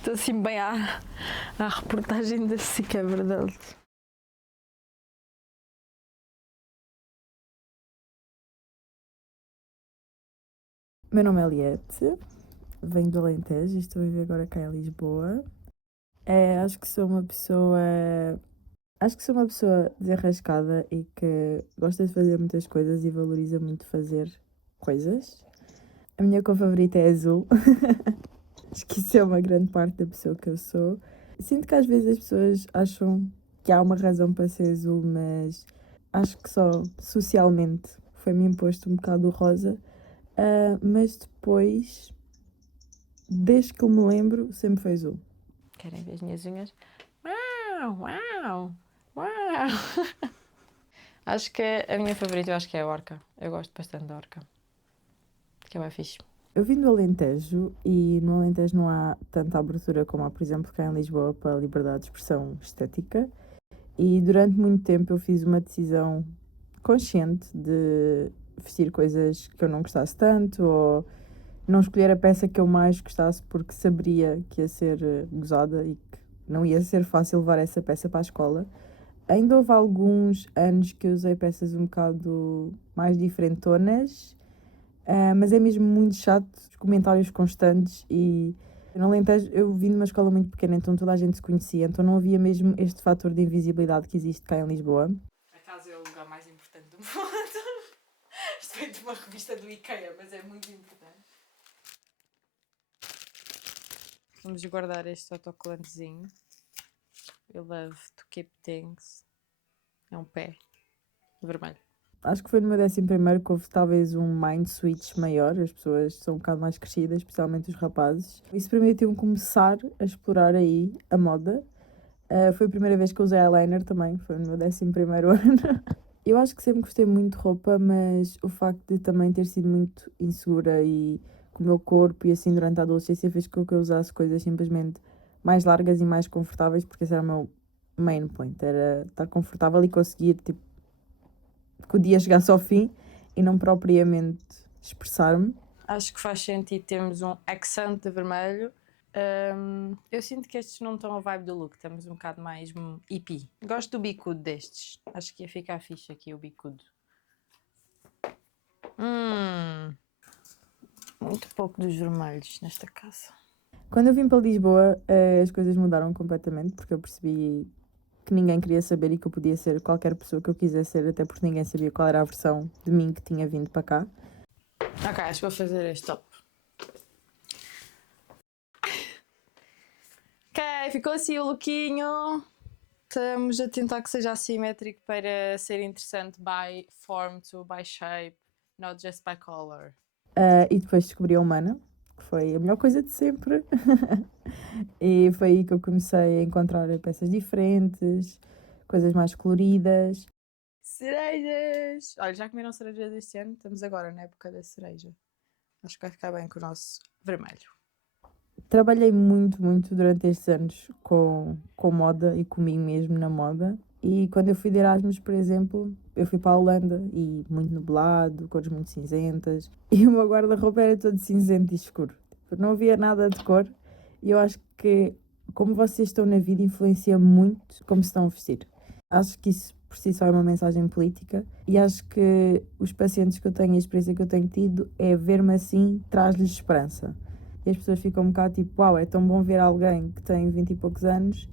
Estou assim bem à reportagem da SIC, é verdade. Meu nome é Eliette, venho do Alentejo e estou a viver agora cá em Lisboa. Acho que sou uma pessoa. Acho que sou uma pessoa desenrascada e que gosta de fazer muitas coisas e valoriza muito fazer coisas. A minha cor favorita é azul. Acho que isso é uma grande parte da pessoa que eu sou. Sinto que às vezes as pessoas acham que há uma razão para ser azul, mas acho que só socialmente foi-me imposto um bocado o rosa. Mas depois, desde que eu me lembro, sempre foi azul. Querem ver as minhas unhas? Uau, uau, uau. Acho que a minha favorita, eu acho que é a orca. Eu gosto bastante da orca. Que é bem fixe. Eu vim do Alentejo e no Alentejo não há tanta abertura como há, por exemplo, cá em Lisboa para a liberdade de expressão estética. E durante muito tempo eu fiz uma decisão consciente de vestir coisas que eu não gostasse tanto ou não escolher a peça que eu mais gostasse porque saberia que ia ser gozada e que não ia ser fácil levar essa peça para a escola. Ainda houve alguns anos que eu usei peças um bocado mais diferentonas, mas é mesmo muito chato os comentários constantes e no Alentejo eu vim de uma escola muito pequena, então toda a gente se conhecia, então não havia mesmo este fator de invisibilidade que existe cá em Lisboa. A casa é o lugar mais importante do mundo. Isto veio de uma revista do IKEA, mas é muito importante. Vamos guardar este autocolantezinho. I love to keep things. É um pé vermelho. Acho que foi no meu 11º que houve talvez um mind switch maior, as pessoas são um bocado mais crescidas, especialmente os rapazes. Isso permitiu-me começar a explorar aí a moda. Foi a primeira vez que eu usei eyeliner também, foi no meu 11º ano. Eu acho que sempre gostei muito de roupa, mas o facto de também ter sido muito insegura e com o meu corpo e assim durante a adolescência fez com que eu usasse coisas simplesmente mais largas e mais confortáveis, porque esse era o meu main point, era estar confortável e conseguir tipo, que o dia chegasse ao fim e não propriamente expressar-me. Acho que faz sentido termos um accent de vermelho. Eu sinto que estes não estão a vibe do look, estamos um bocado mais hippie. Gosto do bicudo destes. Acho que ia ficar fixe aqui o bicudo. Muito pouco dos vermelhos nesta casa. Quando eu vim para Lisboa, as coisas mudaram completamente, porque eu percebi que ninguém queria saber e que eu podia ser qualquer pessoa que eu quisesse ser, até porque ninguém sabia qual era a versão de mim que tinha vindo para cá. Ok, acho que vou fazer este top. Ok, ficou assim o lookinho. Estamos a tentar que seja assimétrico para ser interessante by form to by shape, not just by color. E depois descobri a Humana, que foi a melhor coisa de sempre. E foi aí que eu comecei a encontrar peças diferentes, coisas mais coloridas. Cerejas! Olha, já comeram cerejas este ano? Estamos agora na época da cereja. Acho que vai ficar bem com o nosso vermelho. Trabalhei muito, muito durante estes anos com moda e comigo mesmo na moda. E quando eu fui de Erasmus, por exemplo, eu fui para a Holanda e muito nublado, cores muito cinzentas. E o meu guarda-roupa era todo cinzento e escuro. Tipo, não havia nada de cor. E eu acho que, como vocês estão na vida, influencia muito como se estão a vestir. Acho que isso por si só é uma mensagem política. E acho que os pacientes que eu tenho e a experiência que eu tenho tido é ver-me assim, traz-lhes esperança. E as pessoas ficam um bocado tipo, uau, é tão bom ver alguém que tem 20 e poucos anos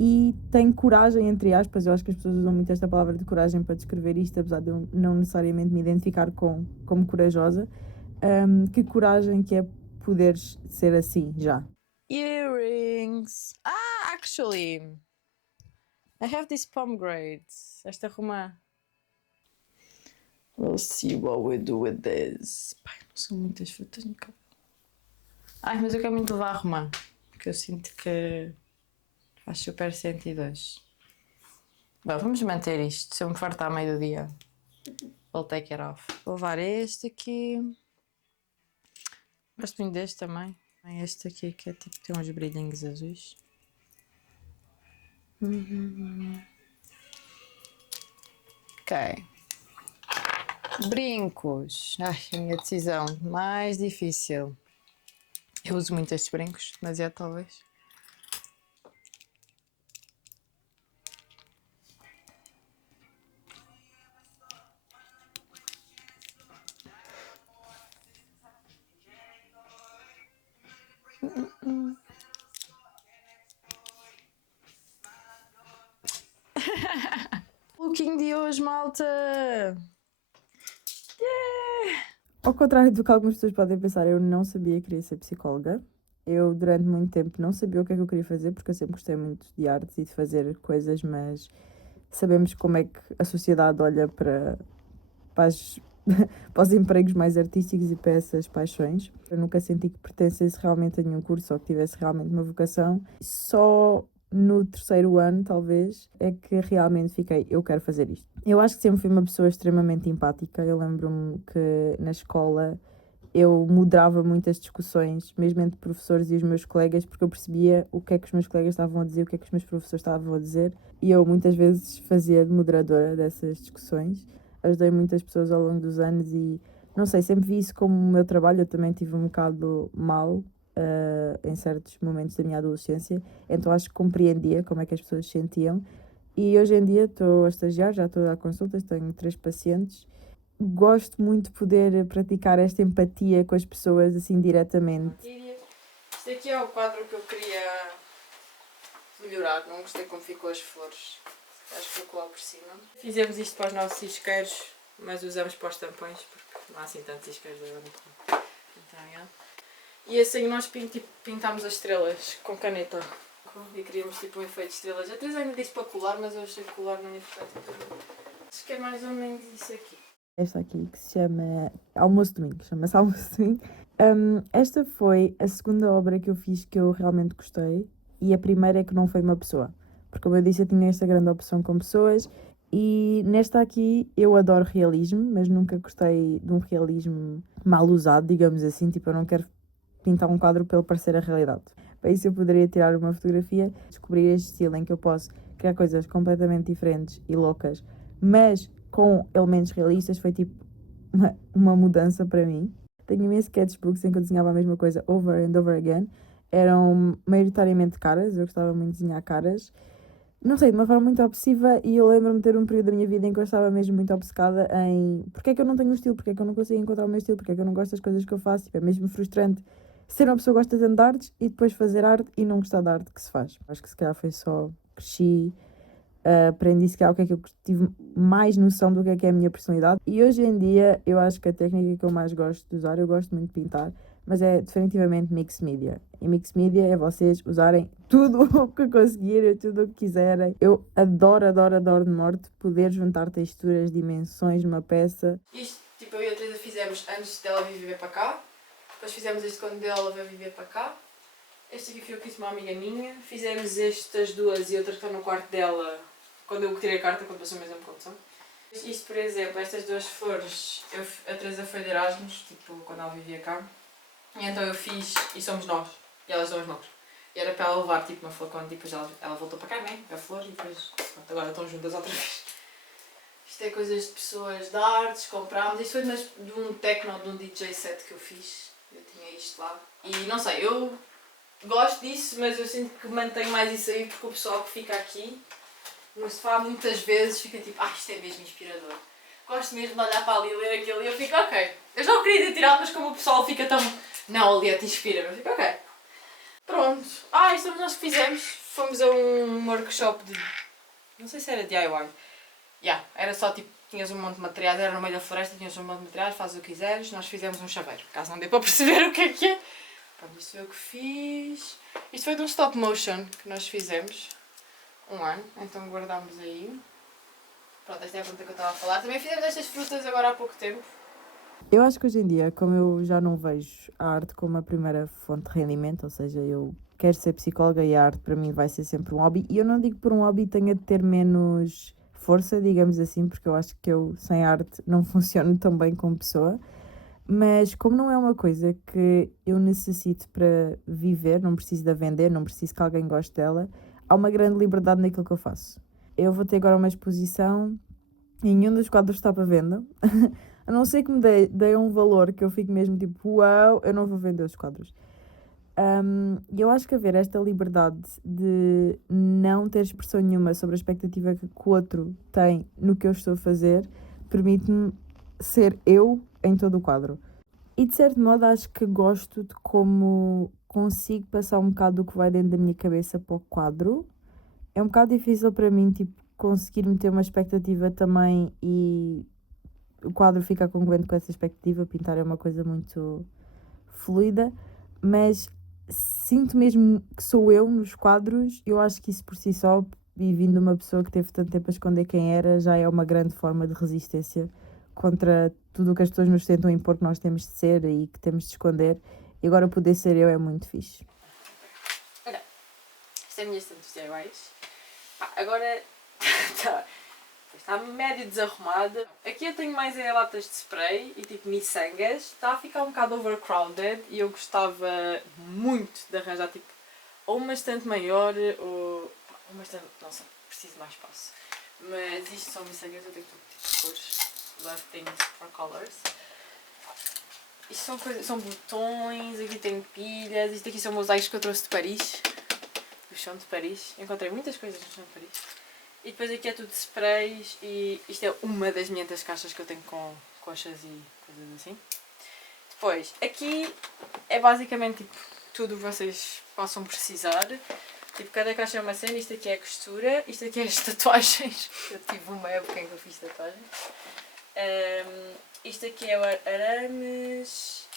e tem coragem, entre aspas. Eu acho que as pessoas usam muito esta palavra de coragem para descrever isto, apesar de eu não necessariamente me identificar como corajosa. Que coragem que é poderes ser assim já. Earrings! Ah, actually, I have this pomegranate. Esta romã. We'll see what we do with this. Pai, não são muitas frutas no cabelo. Ai, mas eu quero muito levar a romã, porque eu sinto que faz super sentido hoje. Bom, vamos manter isto. Se eu me fartar a meio do dia, vou take it off. Vou levar este aqui. Gosto muito deste também. Este aqui que é tipo, tem uns brilhinhos azuis. Ok. Brincos. Ai, a minha decisão mais difícil. Eu uso muito estes brincos, demasiado talvez. Looking de hoje, malta! Ao contrário do que algumas pessoas podem pensar, eu não sabia que queria ser psicóloga. Eu, durante muito tempo, não sabia o que é que eu queria fazer, porque eu sempre gostei muito de artes e de fazer coisas, mas sabemos como é que a sociedade olha para, as- para os empregos mais artísticos e para essas paixões. Eu nunca senti que pertencesse realmente a nenhum curso ou que tivesse realmente uma vocação. Só no terceiro ano, talvez, é que realmente fiquei, eu quero fazer isto. Eu acho que sempre fui uma pessoa extremamente empática. Eu lembro-me que na escola eu moderava muitas discussões, mesmo entre professores e os meus colegas, porque eu percebia o que é que os meus colegas estavam a dizer, o que é que os meus professores estavam a dizer, e eu muitas vezes fazia de moderadora dessas discussões. Ajudei muitas pessoas ao longo dos anos e, não sei, sempre vi isso como o meu trabalho. Eu também tive um bocado mal em certos momentos da minha adolescência, então acho que compreendia como é que as pessoas se sentiam. E hoje em dia estou a estagiar, já estou a dar consultas, tenho 3 pacientes. Gosto muito de poder praticar esta empatia com as pessoas assim diretamente. Este aqui é o quadro que eu queria melhorar, não gostei como ficou as flores. Acho que vou colar por cima. Fizemos isto para os nossos isqueiros, mas usamos para os tampões, porque não há assim tantos isqueiros agora. Então, é. E assim nós pintámos as estrelas com caneta. E queríamos tipo um efeito de estrelas. A Teresa ainda disse para colar, mas eu achei que colar não ia ficar tipo... Acho que é mais ou menos isso aqui. Esta aqui que se chama Almoço Domingo, chama-se Almoço Domingo. Esta foi a segunda obra que eu fiz que eu realmente gostei e a primeira é que não foi uma pessoa. Porque como eu disse, eu tinha esta grande opção com pessoas e nesta aqui eu adoro realismo, mas nunca gostei de um realismo mal usado, digamos assim. Tipo, eu não quero pintar um quadro para ele parecer a realidade. Para isso eu poderia tirar uma fotografia, descobrir este estilo em que eu posso criar coisas completamente diferentes e loucas, mas com elementos realistas. Foi tipo uma mudança para mim. Tenho imensos sketchbooks em que eu desenhava a mesma coisa over and over again. Eram maioritariamente caras, eu gostava muito de desenhar caras. Não sei, de uma forma muito obsessiva, e eu lembro-me de ter um período da minha vida em que eu estava mesmo muito obcecada em porque é que eu não tenho um estilo, porque é que eu não consigo encontrar o meu estilo, porque é que eu não gosto das coisas que eu faço. Tipo, é mesmo frustrante ser uma pessoa que gosta tanto de artes e depois fazer arte e não gostar da arte que se faz. Acho que se calhar foi só cresci, aprendi se calhar o que é que eu tive mais noção do que é a minha personalidade. E hoje em dia eu acho que a técnica que eu mais gosto de usar, eu gosto muito de pintar, mas é definitivamente mixed media. E mixed media é vocês usarem tudo o que conseguirem, tudo o que quiserem. Eu adoro, adoro, adoro de morte poder juntar texturas, dimensões numa peça. Isto, tipo, eu e a Teresa fizemos antes dela vir viver para cá. Depois fizemos isto quando ela veio viver para cá. Este aqui foi o que fiz uma amiga minha. Fizemos estas duas e outras que estão no quarto dela quando eu tirei a carta, quando passou mesmo a condição. Isto, por exemplo, estas duas flores, a Teresa foi de Erasmus, tipo, quando ela vivia cá. E então eu fiz, e somos nós, e elas são as nós. E era para ela levar tipo uma flor quando depois ela voltou para cá, né? A flor, e depois pronto, agora estão juntas outra vez. Isto é coisas de pessoas de artes, comprámos. Isto foi de um techno, de um DJ set que eu fiz. Eu tinha isto lá. E não sei, eu gosto disso, mas eu sinto que mantenho mais isso aí porque o pessoal que fica aqui no sofá muitas vezes fica tipo, isto é mesmo inspirador. Gosto mesmo de olhar para ali e ler aquilo e eu fico, ok. Eu já o queria ter tirado, mas como o pessoal fica tão, não, ali te inspira, eu fico, ok. Pronto. Isto fomos nós que fizemos. Fomos a um workshop de, não sei se era DIY. Era só tipo, tinhas um monte de materiais, era no meio da floresta, tinhas um monte de materiais, fazes o que quiseres. Nós fizemos um chaveiro, caso não dê para perceber o que é. Pronto, isto foi o que fiz. Isto foi de um stop motion que nós fizemos. Um ano, então guardámos aí. Pronto, esta é a fruta que eu estava a falar. Também fizemos estas frutas agora há pouco tempo. Eu acho que hoje em dia, como eu já não vejo a arte como a primeira fonte de rendimento, ou seja, eu quero ser psicóloga e a arte para mim vai ser sempre um hobby, e eu não digo que por um hobby tenha de ter menos força, digamos assim, porque eu acho que eu sem arte não funciono tão bem como pessoa, mas como não é uma coisa que eu necessito para viver, não preciso de a vender, não preciso que alguém goste dela, há uma grande liberdade naquilo que eu faço. Eu vou ter agora uma exposição e nenhum dos quadros está para venda. A não ser que me dê um valor que eu fico mesmo tipo, uau, eu não vou vender os quadros. E eu acho que haver esta liberdade de não ter expressão nenhuma sobre a expectativa que o outro tem no que eu estou a fazer permite-me ser eu em todo o quadro. E de certo modo acho que gosto de como consigo passar um bocado do que vai dentro da minha cabeça para o quadro. É um bocado difícil para mim, tipo, conseguir meter uma expectativa também e o quadro fica congruente com essa expectativa. Pintar é uma coisa muito fluida, mas sinto mesmo que sou eu nos quadros. Eu acho que isso por si só, e vindo de uma pessoa que teve tanto tempo a esconder quem era, já é uma grande forma de resistência contra tudo o que as pessoas nos tentam impor que nós temos de ser e que temos de esconder. E agora poder ser eu é muito fixe. Olha, esta é a minha estante de DIYs. Agora está médio desarrumada. Aqui eu tenho mais latas de spray e tipo miçangas. Está a ficar um bocado overcrowded e eu gostava muito de arranjar tipo ou uma estante maior ou uma estante, não sei, preciso de mais espaço. Mas isto são miçangas, eu tenho tudo tipo de cores. Love things for colors. Isto são coisas, são botões, aqui tem pilhas, isto aqui são mosaicos que eu trouxe de Paris. Do chão de Paris. Encontrei muitas coisas no chão de Paris. E depois aqui é tudo de sprays e isto é uma das 500 caixas que eu tenho com coxas e coisas assim. Depois, aqui é basicamente tipo, tudo o que vocês possam precisar. Tipo, cada caixa é uma cena, isto aqui é a costura, isto aqui é as tatuagens. Eu tive uma época em que eu fiz tatuagens. Isto aqui é o arames,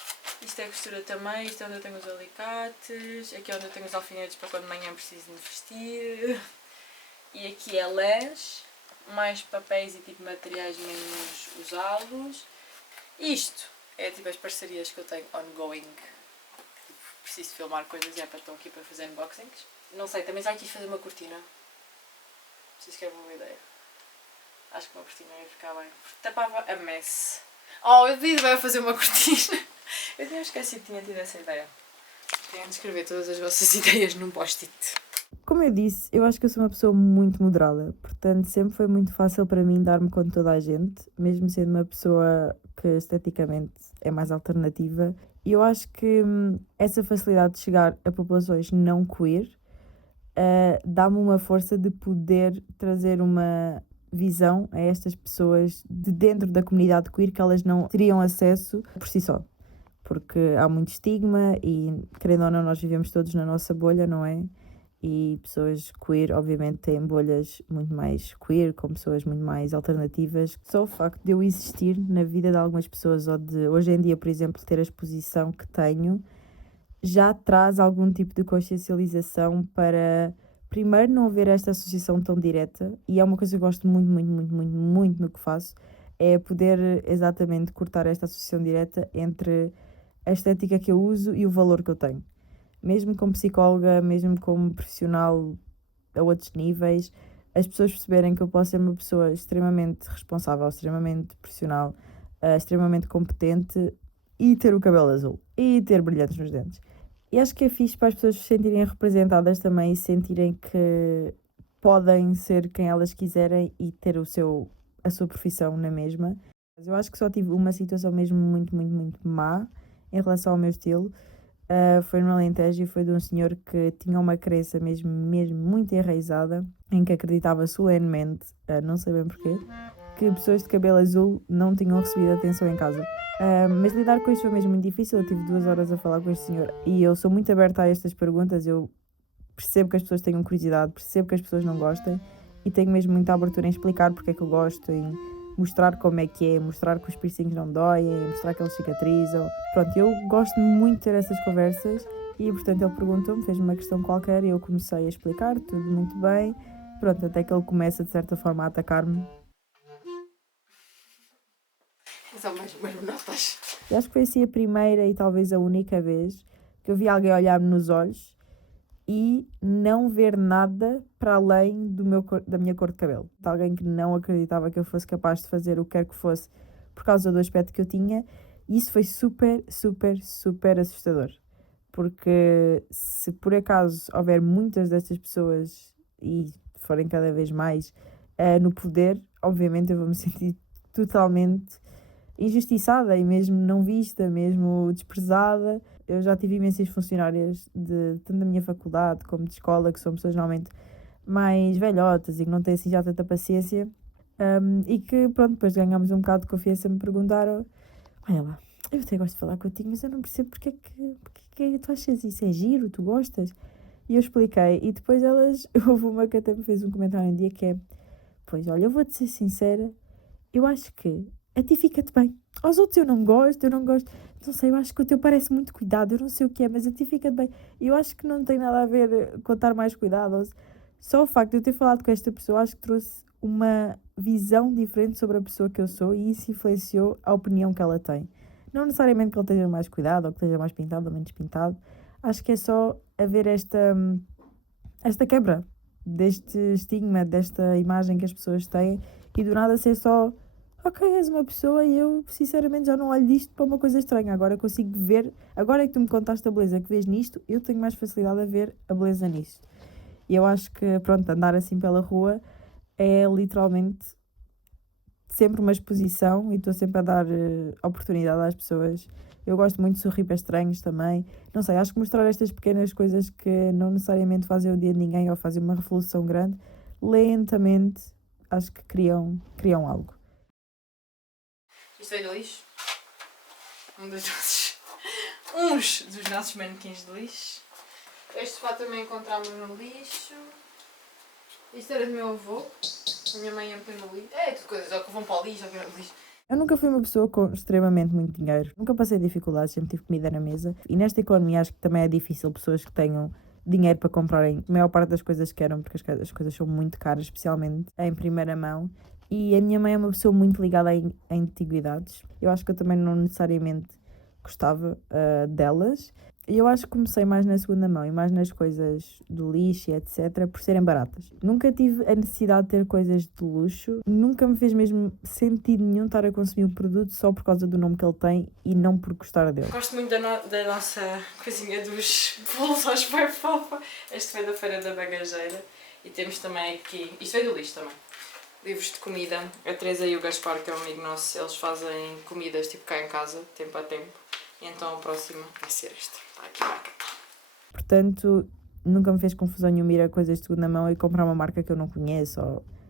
isto é a costura também, isto é onde eu tenho os alicates, aqui é onde eu tenho os alfinetes para quando de manhã preciso me vestir. E aqui é lãs, mais papéis e tipo materiais menos usados. Isto é tipo as parcerias que eu tenho ongoing. Tipo, preciso filmar coisas e estou aqui para fazer unboxings. Não sei, também já quis fazer uma cortina. Preciso que é uma boa ideia. Acho que uma cortina ia ficar bem. Porque tapava a mess. Oh, eu devia bem fazer uma cortina. Eu tinha esquecido que tinha tido essa ideia. Tenho de escrever todas as vossas ideias num post-it. Como eu disse, eu acho que eu sou uma pessoa muito moderada, portanto sempre foi muito fácil para mim dar-me com toda a gente, mesmo sendo uma pessoa que esteticamente é mais alternativa. E eu acho que essa facilidade de chegar a populações não queer dá-me uma força de poder trazer uma visão a estas pessoas de dentro da comunidade queer que elas não teriam acesso por si só. Porque há muito estigma e, querendo ou não, nós vivemos todos na nossa bolha, não é? E pessoas queer, obviamente, têm bolhas muito mais queer, com pessoas muito mais alternativas. Só o facto de eu existir na vida de algumas pessoas, ou de hoje em dia, por exemplo, ter a exposição que tenho, já traz algum tipo de consciencialização para, primeiro, não haver esta associação tão direta, e é uma coisa que eu gosto muito, muito, muito, muito, muito no que faço, é poder exatamente cortar esta associação direta entre a estética que eu uso e o valor que eu tenho. Mesmo como psicóloga, mesmo como profissional a outros níveis, as pessoas perceberem que eu posso ser uma pessoa extremamente responsável, extremamente profissional, extremamente competente e ter o cabelo azul e ter brilhantes nos dentes. E acho que é fixe para as pessoas se sentirem representadas também e sentirem que podem ser quem elas quiserem e ter a sua profissão na mesma. Eu acho que só tive uma situação mesmo muito, muito, muito má em relação ao meu estilo. Foi no Alentejo e foi de um senhor que tinha uma crença mesmo, mesmo muito enraizada, em que acreditava solenemente, não sei bem porquê, que pessoas de cabelo azul não tinham recebido atenção em casa. Mas lidar com isto foi mesmo muito difícil. Eu tive 2 horas a falar com este senhor e eu sou muito aberta a estas perguntas. Eu percebo que as pessoas tenham curiosidade, percebo que as pessoas não gostem e tenho mesmo muita abertura em explicar porque é que eu gosto, em mostrar como é que é, mostrar que os piercings não doem, mostrar que eles cicatrizam. Pronto, eu gosto muito de ter essas conversas e, portanto, ele perguntou-me, fez-me uma questão qualquer e eu comecei a explicar, tudo muito bem. Pronto, até que ele começa, de certa forma, a atacar-me. São mais umas notas. E acho que foi assim a primeira e talvez a única vez que eu vi alguém olhar-me nos olhos e não ver nada para além da minha cor de cabelo. De alguém que não acreditava que eu fosse capaz de fazer o que quer que fosse por causa do aspecto que eu tinha. E isso foi super, super, super assustador. Porque se por acaso houver muitas destas pessoas, e forem cada vez mais, no poder, obviamente eu vou me sentir totalmente injustiçada e mesmo não vista, mesmo desprezada. Eu já tive imensas funcionárias tanto da minha faculdade como de escola, que são pessoas normalmente mais velhotas e que não têm assim já tanta paciência, e que, pronto, depois de ganharmos um bocado de confiança, me perguntaram: olha lá, eu até gosto de falar contigo, mas eu não percebo porque é que tu achas isso é giro, tu gostas? E eu expliquei, e depois houve uma que até me fez um comentário um dia que é: pois olha, eu vou-te ser sincera, eu acho que a ti fica-te bem. Aos outros eu não gosto, não sei, eu acho que o teu parece muito cuidado, eu não sei o que é, mas a ti fica-te bem. E eu acho que não tem nada a ver com estar mais cuidado. Só o facto de eu ter falado com esta pessoa, acho que trouxe uma visão diferente sobre a pessoa que eu sou e isso influenciou a opinião que ela tem. Não necessariamente que ele esteja mais cuidado ou que esteja mais pintado ou menos pintado, acho que é só haver esta quebra deste estigma, desta imagem que as pessoas têm e do nada ser só: ok, és uma pessoa e eu sinceramente já não olho disto para uma coisa estranha. Agora consigo ver, agora é que tu me contaste a beleza que vês nisto, eu tenho mais facilidade a ver a beleza nisto. E eu acho que, pronto, andar assim pela rua é literalmente sempre uma exposição e estou sempre a dar oportunidade às pessoas. Eu gosto muito de sorrir para estranhos também. Não sei, acho que mostrar estas pequenas coisas que não necessariamente fazem o dia de ninguém ou fazem uma revolução grande, lentamente acho que criam algo. Isto veio do lixo. Uns dos nossos manequins de lixo. Este fato também encontramos no lixo. Isto era do meu avô. A minha mãe ia meter no lixo. É, tudo coisas, ou que vão para o lixo, ou que era lixo. Eu nunca fui uma pessoa com extremamente muito dinheiro. Nunca passei dificuldades, sempre tive comida na mesa. E nesta economia acho que também é difícil pessoas que tenham dinheiro para comprarem a maior parte das coisas que queiram, porque as coisas são muito caras, especialmente em primeira mão. E a minha mãe é uma pessoa muito ligada a antiguidades. Eu acho que eu também não necessariamente gostava delas. E eu acho que comecei mais na segunda mão e mais nas coisas do lixo e etc. por serem baratas. Nunca tive a necessidade de ter coisas de luxo. Nunca me fez mesmo sentido nenhum estar a consumir um produto só por causa do nome que ele tem e não por gostar dele. Gosto muito da nossa coisinha dos bolos aos bem fofa. Este veio da Feira da Bagageira. E temos também aqui, isto veio do lixo também, livros de comida. A Teresa e o Gaspar, que é um amigo nosso, eles fazem comidas tipo cá em casa, tempo a tempo. E então a próxima vai ser esta. Está aqui a marca. Portanto, nunca me fez confusão nenhuma ir a coisas de segunda mão e comprar uma marca que eu não conheço.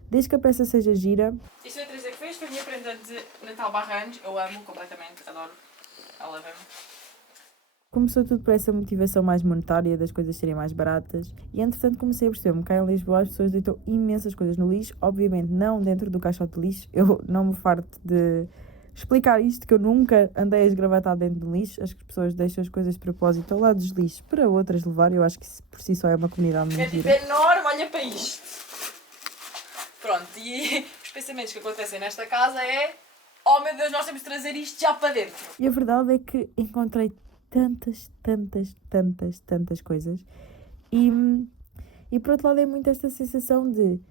Desde que a peça seja gira. Isto foi a Teresa que fez, foi a minha prenda de Natal /anos. Eu amo completamente, adoro. Ela vem. Começou tudo por essa motivação mais monetária das coisas serem mais baratas e entretanto comecei a perceber-me que cá em Lisboa as pessoas deitam imensas coisas no lixo, obviamente não dentro do caixote de lixo. Eu não me farto de explicar isto, que eu nunca andei a esgravatar dentro do lixo. As pessoas deixam as coisas de propósito ao lado dos lixos para outras levar. Eu acho que isso por si só é uma comunidade muito gira. É tipo enorme, olha para isto. Pronto, e os pensamentos que acontecem nesta casa é: oh meu Deus, nós temos de trazer isto já para dentro. E a verdade é que encontrei tantas coisas e por outro lado é muito esta sensação de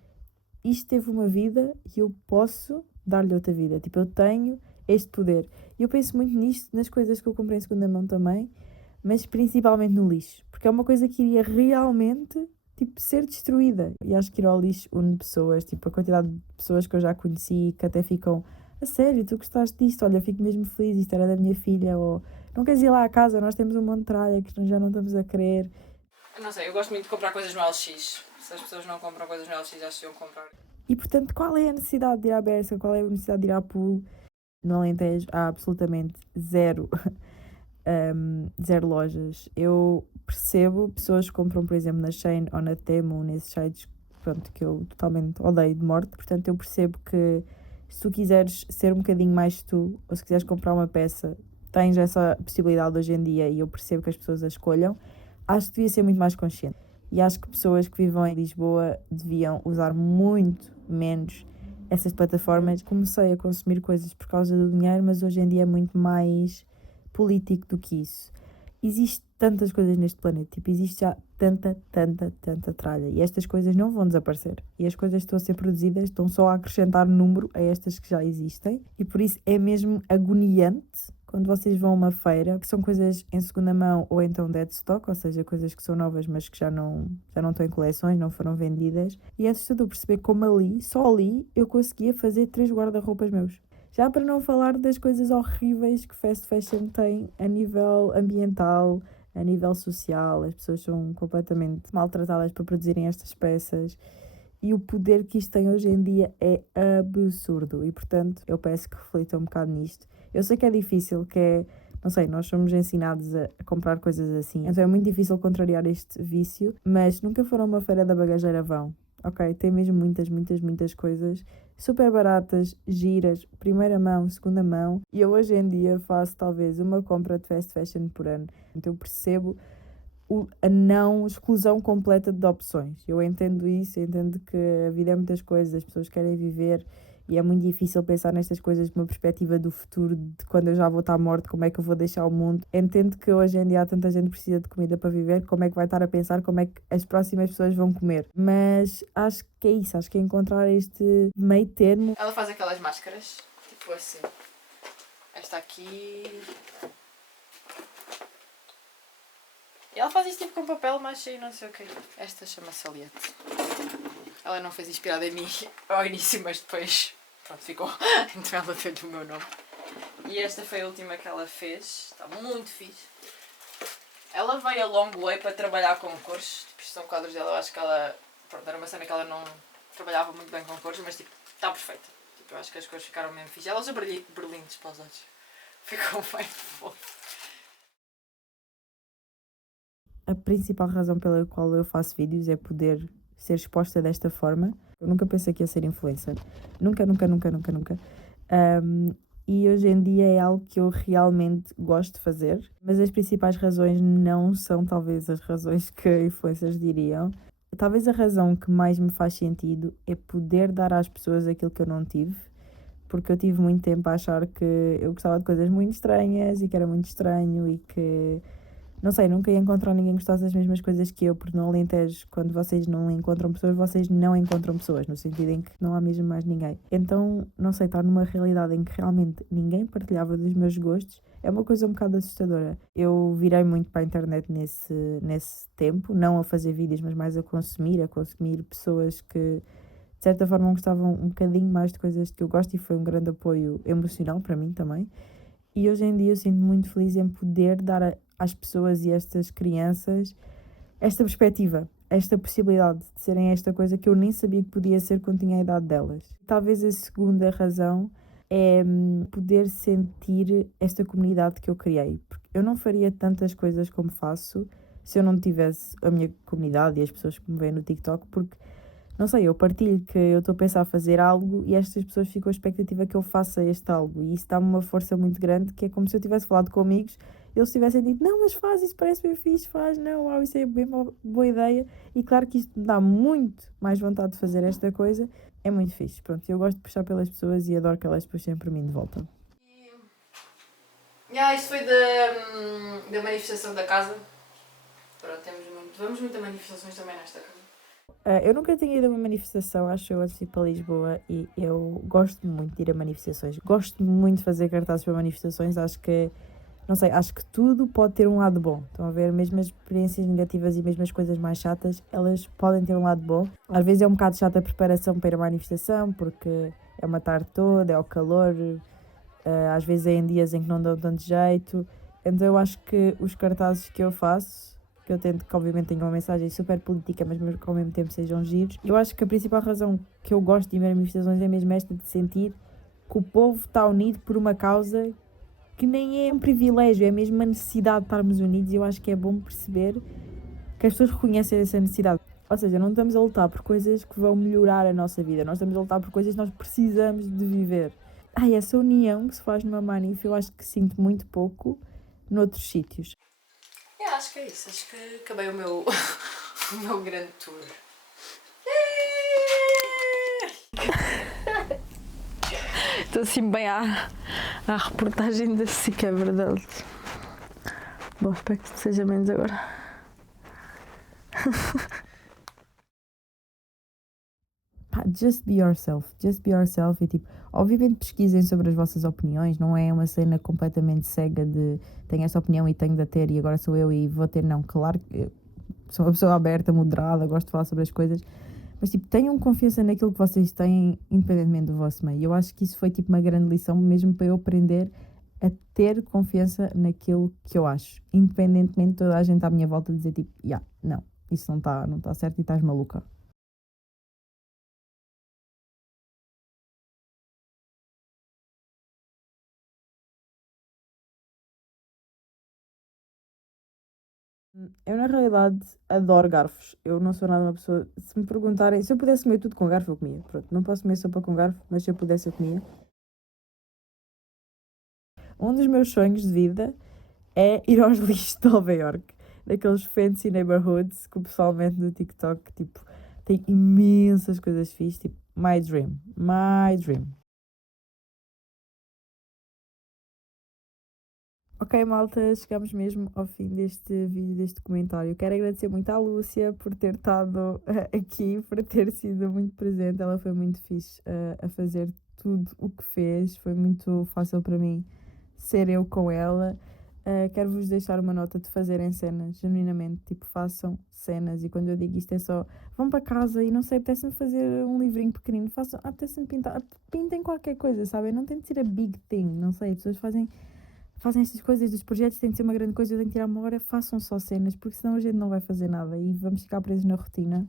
isto teve uma vida e eu posso dar-lhe outra vida, tipo, eu tenho este poder. E eu penso muito nisto, nas coisas que eu comprei em segunda mão também, mas principalmente no lixo, porque é uma coisa que iria realmente, tipo, ser destruída. E acho que ir ao lixo une pessoas, tipo, a quantidade de pessoas que eu já conheci que até ficam: a sério, tu gostaste disto? Olha, eu fico mesmo feliz, isto era da minha filha. Ou não queres ir lá à casa? Nós temos uma tralha que já não estamos a querer. Não sei, eu gosto muito de comprar coisas no LX. Se as pessoas não compram coisas no LX, acho que iam comprar. E portanto, qual é a necessidade de ir à Bershka? Qual é a necessidade de ir à Pool? No Alentejo há absolutamente zero lojas. Eu percebo pessoas que compram, por exemplo, na Shein ou na Temu, nesses sites, pronto, que eu totalmente odeio de morte. Portanto, eu percebo que se tu quiseres ser um bocadinho mais tu, ou se quiseres comprar uma peça, tens essa possibilidade hoje em dia e eu percebo que as pessoas a escolham. Acho que devia ser muito mais consciente. E acho que pessoas que vivem em Lisboa deviam usar muito menos essas plataformas. Comecei a consumir coisas por causa do dinheiro, mas hoje em dia é muito mais político do que isso. Existe tantas coisas neste planeta, tipo, existe já tanta tralha e estas coisas não vão desaparecer. E as coisas que estão a ser produzidas estão só a acrescentar número a estas que já existem e por isso é mesmo agoniante quando vocês vão a uma feira, que são coisas em segunda mão ou então dead stock, ou seja, coisas que são novas mas que já não estão em coleções, não foram vendidas. E é assustador perceber como ali, só ali, eu conseguia fazer 3 guarda-roupas meus. Já para não falar das coisas horríveis que fast fashion tem a nível ambiental, a nível social. As pessoas são completamente maltratadas para produzirem estas peças. E o poder que isto tem hoje em dia é absurdo. E, portanto, eu peço que reflitam um bocado nisto. Eu sei que é difícil, que é... Não sei, nós somos ensinados a comprar coisas assim. Então é muito difícil contrariar este vício. Mas nunca foram a uma feira da bagageira vão. Ok? Tem mesmo muitas, muitas, muitas coisas super baratas, giras, primeira mão, segunda mão. E eu hoje em dia faço talvez uma compra de fast fashion por ano. Então eu percebo a não exclusão completa de opções. Eu entendo isso, eu entendo que a vida é muitas coisas, as pessoas querem viver e é muito difícil pensar nestas coisas de uma perspectiva do futuro, de quando eu já vou estar morto, como é que eu vou deixar o mundo. Entendo que hoje em dia há tanta gente que precisa de comida para viver, como é que vai estar a pensar como é que as próximas pessoas vão comer. Mas acho que é isso, acho que é encontrar este meio termo. Ela faz aquelas máscaras, tipo assim. Esta aqui... E ela faz isto tipo com papel, mas cheio não sei o quê. Esta chama-se Aliette. Ela não fez inspirada em mim ao início, mas depois... Pronto, ficou. Então ela fez o meu nome. E esta foi a última que ela fez. Está muito fixe. Ela veio a long way para trabalhar com cores. Tipo, isto são quadros dela. Eu acho que ela... Pronto, era uma cena que ela não trabalhava muito bem com cores, mas tipo, está perfeita. Tipo, eu acho que as cores ficaram mesmo fixe. Ela usa brilhinhos para os olhos. Ficou bem fofo. A principal razão pela qual eu faço vídeos é poder ser exposta desta forma. Eu nunca pensei que ia ser influencer. Nunca, nunca, nunca, nunca, nunca. E hoje em dia é algo que eu realmente gosto de fazer. Mas as principais razões não são talvez as razões que influencers diriam. Talvez a razão que mais me faz sentido é poder dar às pessoas aquilo que eu não tive. Porque eu tive muito tempo a achar que eu gostava de coisas muito estranhas e que era muito estranho e que... Não sei, nunca ia encontrar ninguém que gostasse das mesmas coisas que eu, porque no Alentejo, quando vocês não encontram pessoas, vocês não encontram pessoas, no sentido em que não há mesmo mais ninguém. Então, não sei, estar numa realidade em que realmente ninguém partilhava dos meus gostos é uma coisa um bocado assustadora. Eu virei muito para a internet nesse tempo, não a fazer vídeos, mas mais a consumir pessoas que, de certa forma, gostavam um bocadinho mais de coisas que eu gosto e foi um grande apoio emocional para mim também. E hoje em dia eu sinto muito feliz em poder dar às pessoas e a estas crianças esta perspectiva, esta possibilidade de serem esta coisa que eu nem sabia que podia ser quando tinha a idade delas. Talvez a segunda razão é poder sentir esta comunidade que eu criei. Porque eu não faria tantas coisas como faço se eu não tivesse a minha comunidade e as pessoas que me veem no TikTok, porque não sei, eu partilho que eu estou a pensar fazer algo e estas pessoas ficam a expectativa que eu faça este algo. E isso dá-me uma força muito grande, que é como se eu tivesse falado com amigos e eles tivessem dito, não, mas faz, isso parece bem fixe, faz, não, uau, isso é bem uma boa ideia. E claro que isto me dá muito mais vontade de fazer esta coisa. É muito fixe, pronto, eu gosto de puxar pelas pessoas e adoro que elas puxem por mim de volta. Isto foi da manifestação da casa. Pronto, vamos muito a manifestações também nesta casa. Eu nunca tinha ido a uma manifestação, acho eu, antes de ir para Lisboa, e eu gosto muito de ir a manifestações. Gosto muito de fazer cartazes para manifestações, acho que tudo pode ter um lado bom. Estão a ver, mesmo as experiências negativas e mesmo as coisas mais chatas, elas podem ter um lado bom. Às vezes é um bocado chata a preparação para ir a uma manifestação, porque é uma tarde toda, é o calor, às vezes é em dias em que não dão tanto jeito. Então eu acho que os cartazes que eu faço, que eu tento que obviamente tenham uma mensagem super política, mas que ao mesmo tempo sejam giros. Eu acho que a principal razão que eu gosto de ir a manifestações é mesmo esta de sentir que o povo está unido por uma causa que nem é um privilégio, é mesmo uma necessidade de estarmos unidos, e eu acho que é bom perceber que as pessoas reconhecem essa necessidade. Ou seja, não estamos a lutar por coisas que vão melhorar a nossa vida, nós estamos a lutar por coisas que nós precisamos de viver. Essa união que se faz numa manif, eu acho que sinto muito pouco noutros sítios. Acho que é isso. Acho que acabei o meu, o meu grande tour. Estou assim bem à reportagem da SIC, é verdade. Bom, espero que seja menos agora. Just be yourself e tipo, obviamente pesquisem sobre as vossas opiniões, não é uma cena completamente cega de tenho esta opinião e tenho de a ter e agora sou eu e vou ter, não, claro que eu sou uma pessoa aberta, moderada, gosto de falar sobre as coisas, Mas, tipo, tenham confiança naquilo que vocês têm, independentemente do vosso meio. Eu acho que isso foi, tipo, uma grande lição, mesmo para eu aprender a ter confiança naquilo que eu acho. Independentemente de toda a gente à minha volta dizer, tipo, não, isso não tá certo e estás maluca. Eu, na realidade, adoro garfos. Eu não sou nada uma pessoa. Se me perguntarem, se eu pudesse comer tudo com garfo, eu comia. Pronto, não posso comer sopa com garfo, mas se eu pudesse, eu comia. Um dos meus sonhos de vida é ir aos lixos de Nova York, daqueles fancy neighborhoods que o pessoal mete no TikTok, tipo, tem imensas coisas fixes, tipo, my dream, my dream. Ok, malta, chegamos mesmo ao fim deste vídeo, deste comentário. Quero agradecer muito à Lúcia por ter estado aqui, por ter sido muito presente. Ela foi muito fixe a fazer tudo o que fez. Foi muito fácil para mim ser eu com ela. Quero-vos deixar uma nota de fazerem cenas, genuinamente. Tipo, façam cenas. E quando eu digo isto é só, vão para casa e não sei, apetece-me fazer um livrinho pequenino. Façam, apetece-me pintar. Pintem qualquer coisa, sabem? Não tem de ser a big thing, não sei. As pessoas fazem estas coisas dos projetos, tem de ser uma grande coisa, tem que tirar uma hora, façam só cenas, porque senão a gente não vai fazer nada e vamos ficar presos na rotina.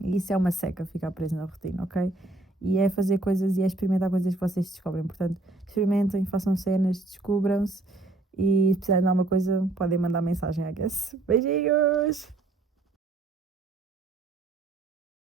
E isso é uma seca, ficar preso na rotina, ok? E é fazer coisas e é experimentar coisas que vocês descobrem. Portanto, experimentem, façam cenas, descubram-se e se precisarem de alguma coisa, podem mandar mensagem, I guess. Beijinhos!